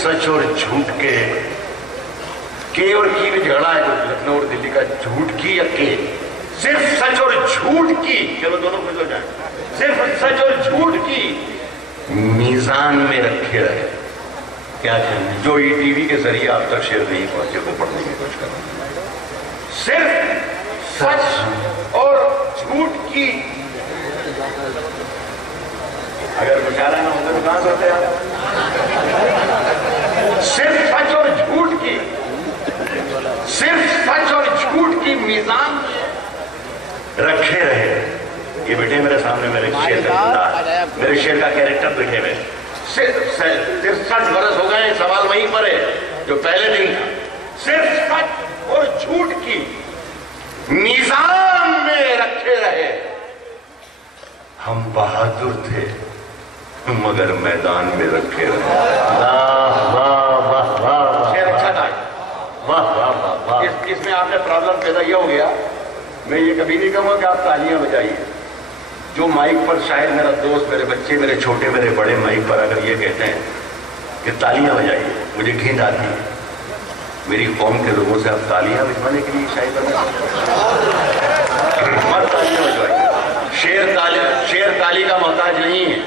सच और झूठ के और की में झगड़ा है, लखनऊ और दिल्ली का, झूठ की या के, सिर्फ सच और झूठ की, चलो दोनों खुश हो जाए, सिर्फ सच और झूठ की मीजान में रखे रहे। क्या चाहिए जो ईटीवी के जरिए आप तक शेर नहीं पहुंचे वो पढ़ने की कोशिश करो। सिर्फ सच और झूठ की, अगर मुशारा ना होता तो कहां से होते आप? सिर्फ सच और झूठ की, सिर्फ सच और झूठ की मीजान में रखे रहे। ये बैठे मेरे सामने, मेरे शेर का मेरे शेर का कैरेक्टर बैठे हुए, सिर्फ 60 बरस हो गए, सवाल वहीं पर है जो पहले दिन था। सिर्फ सच और झूठ की मीजान में रखे रहे। हम बहादुर थे मगर मैदान में रखे रहे। वाह वाह वाह वाह, शेर अच्छा था। वाह वाह वाह वाह। इसमें आपने प्रॉब्लम पैदा यह हो गया, मैं ये कभी नहीं कहूँगा कि आप तालियां बजाइए। जो माइक पर शायद मेरा दोस्त, मेरे बच्चे, मेरे छोटे, मेरे बड़े माइक पर अगर ये कहते हैं कि तालियां बजाइए, मुझे घिन आती है। मेरी कौम के लोगों से आप तालियां बजवाने के लिए शायद मत तालियां बजवाइए। शेर ताली का मोहताज नहीं है।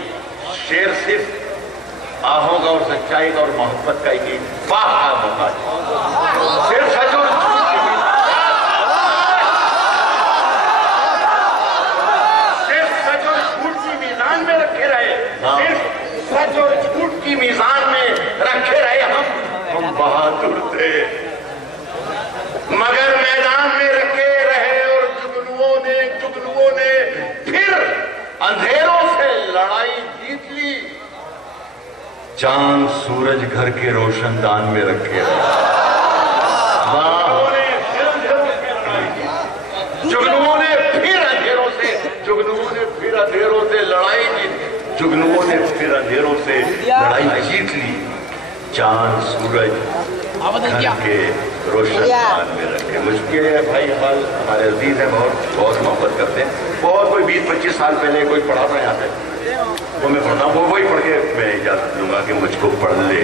शेर सिर्फ आहों का और सच्चाई का और मोहब्बत का एक वाह का मोहताज है। सिर्फ सच और सच और झूठ की मीजान में रखे रहे। हम बहादुर थे मगर मैदान में रखे रहे। और जुगनुओं ने फिर अंधेरों से लड़ाई जीत ली। चांद सूरज घर के रोशनदान में रखे रहे। जुगनुओं ने फिर अंधेरों से लड़ाई जीत। जुगनुओं ने फिर अंधेरों से लड़ाई जीत ली। चांद सूरज घर के रोशनदान में रखे। मुझके भाई इकबाल हमारे अजीज हैं, बहुत मोहब्बत करते हैं। बहुत कोई 20-25 साल पहले कोई पढ़ा था यहाँ पे, वो मैं पढ़ता हूँ, वही पढ़ के मैं इजाजत दूंगा कि मुझको पढ़ ले।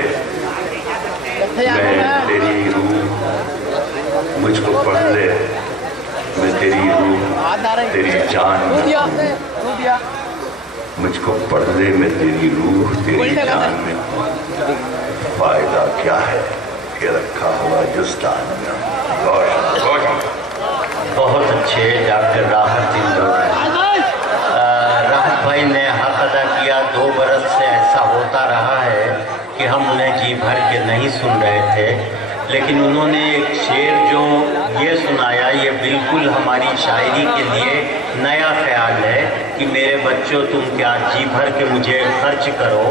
मैं तेरी रूह, मुझको पढ़ ले, मैं तेरी रूह तेरी जान, मुझको पढ़ ले मैं तेरी रूह तेरी जान में। फायदा क्या है कि रखा हुआ जुस्तान में। बहुत अच्छे डॉक्टर राहत राहत भाई ने हक अदा किया। 2 बरस से ऐसा होता रहा है कि हम उन्हें जी भर के नहीं सुन रहे थे, लेकिन उन्होंने एक शेर जो ये सुनाया, ये बिल्कुल हमारी शायरी के लिए नया ख्याल है कि मेरे बच्चों तुम क्या जी भर के मुझे खर्च करो,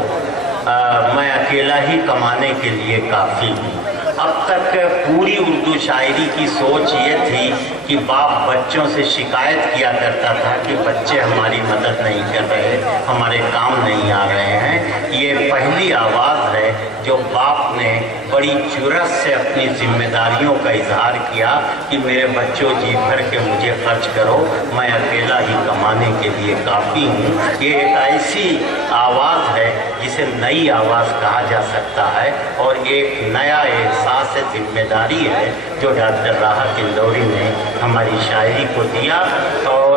मैं अकेला ही कमाने के लिए काफ़ी हूँ। अब तक पूरी उर्दू शायरी की सोच ये थी कि बाप बच्चों से शिकायत किया करता था कि बच्चे हमारी मदद नहीं कर रहे, हमारे काम नहीं आ रहे हैं। ये पहली आवाज़ है जो बाप ने बड़ी जुर्रत से अपनी जिम्मेदारियों का इजहार किया कि मेरे बच्चों जी भर के मुझे खर्च करो, मैं अकेला ही कमाने के लिए काफ़ी हूँ। ये एक ऐसी आवाज़ है जिसे नई आवाज़ कहा जा सकता है और एक नया एहसास जिम्मेदारी है जो डॉक्टर राहत इंदौरी ने हमारी शायरी को दिया। और